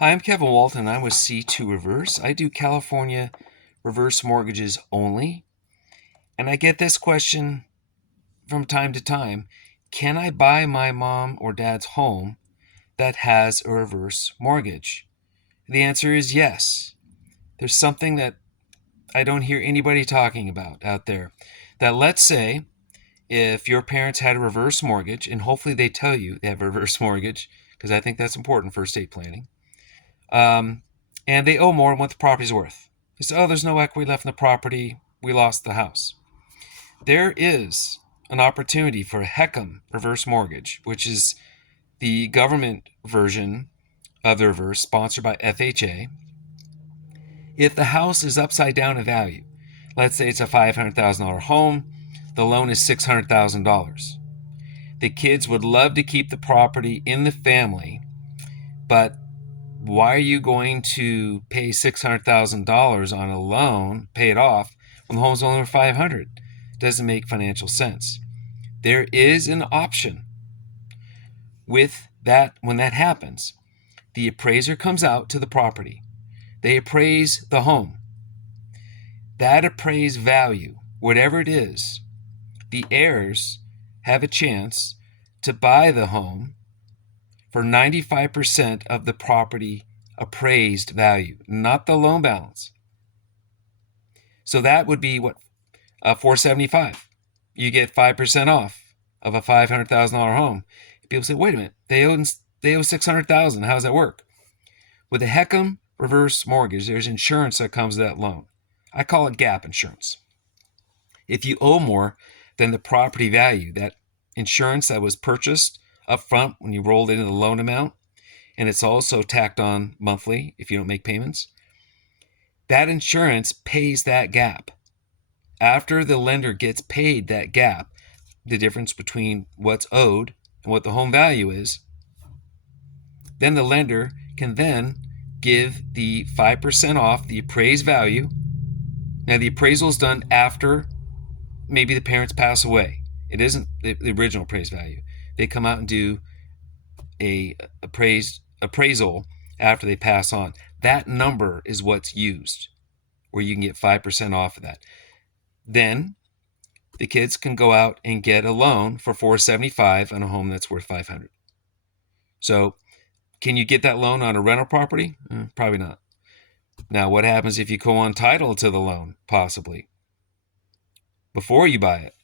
Hi, I'm Kevin Walton, and I'm with C2 Reverse. I do California reverse mortgages only. And I get this question from time to time. Can I buy my mom or dad's home that has a reverse mortgage? The answer is yes. There's something that I don't hear anybody talking about out there. That let's say if your parents had a reverse mortgage, and hopefully they tell you they have a reverse mortgage, because I think that's important for estate planning. Um, and they owe more than what the property's worth. They say, oh, there's no equity left in the property. We lost the house. There is an opportunity for a HECM reverse mortgage, which is the government version of the reverse, sponsored by FHA. If the house is upside down in value, let's say it's a $500,000 home, the loan is $600,000. The kids would love to keep the property in the family, but why are you going to pay $600,000 on a loan, pay it off, when the home's only worth $500,000? Doesn't make financial sense. There is an option with that. When that happens, the appraiser comes out to the property. They appraise the home. That appraised value, whatever it is, the heirs have a chance to buy the home for 95% of the property appraised value, not the loan balance. So that would be what, $475. You get 5% off of a $500,000 home. People say, wait a minute, they owe $600,000. How does that work? With a HECM reverse mortgage, there's insurance that comes with that loan. I call it gap insurance. If you owe more than the property value, that insurance that was purchased up front when you rolled into the loan amount, and it's also tacked on monthly if you don't make payments, that insurance pays that gap. After the lender gets paid that gap, the difference between what's owed and what the home value is, then the lender can then give the 5% off the appraised value. Now, the appraisal is done after maybe the parents pass away. It isn't the original appraised value. They come out and do a appraisal after they pass on. That number is what's used, where you can get 5% off of that. Then the kids can go out and get a loan for $475 on a home that's worth $500. So can you get that loan on a rental property? Probably not. Now, what happens if you go on title to the loan? Possibly. Before you buy it,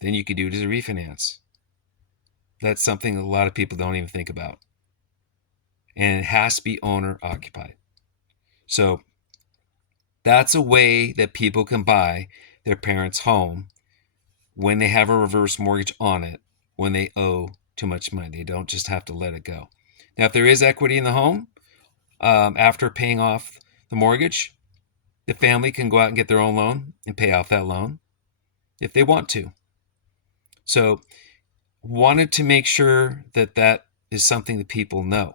then you could do it as a refinance. That's something a lot of people don't even think about. And it has to be owner occupied. So that's a way that people can buy their parents' home when they have a reverse mortgage on it, when they owe too much money. They don't just have to let it go. Now, if there is equity in the home, after paying off the mortgage, the family can go out and get their own loan and pay off that loan if they want to. So wanted to make sure that that is something that people know.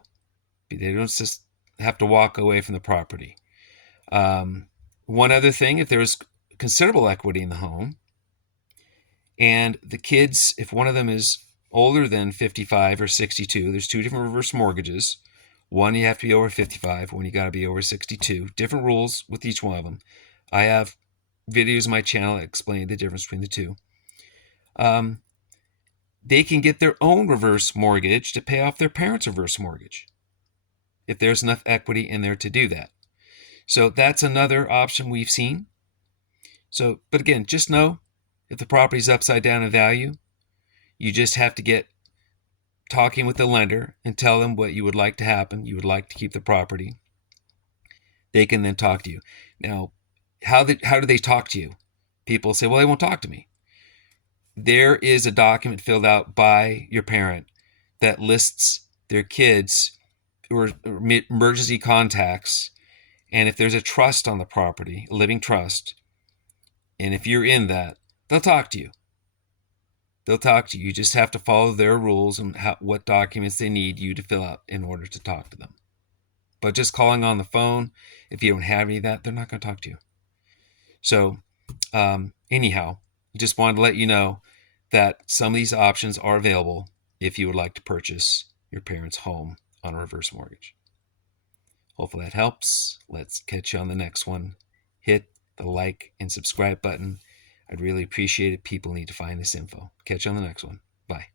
They don't just have to walk away from the property. One other thing, if there's considerable equity in the home, and the kids, if one of them is older than 55 or 62, there's two different reverse mortgages. One, you have to be over 55. One, you got to be over 62. Different rules with each one of them. I have videos on my channel that explain the difference between the two. They can get their own reverse mortgage to pay off their parents' reverse mortgage, if there's enough equity in there to do that. So that's another option we've seen. So, but again, just know if the property's upside down in value, you just have to get talking with the lender and tell them what you would like to happen. You would like to keep the property. They can then talk to you. Now, how do they talk to you? People say, well, they won't talk to me. There is a document filled out by your parent that lists their kids or emergency contacts. And if there's a trust on the property, a living trust, and if you're in that, they'll talk to you. They'll talk to you. You just have to follow their rules and what documents they need you to fill out in order to talk to them. But just calling on the phone, if you don't have any of that, they're not going to talk to you. So anyhow, just wanted to let you know that some of these options are available if you would like to purchase your parents' home on a reverse mortgage. Hopefully that helps. Let's catch you on the next one. Hit the like and subscribe button. I'd really appreciate it. People need to find this info. Catch you on the next one. Bye.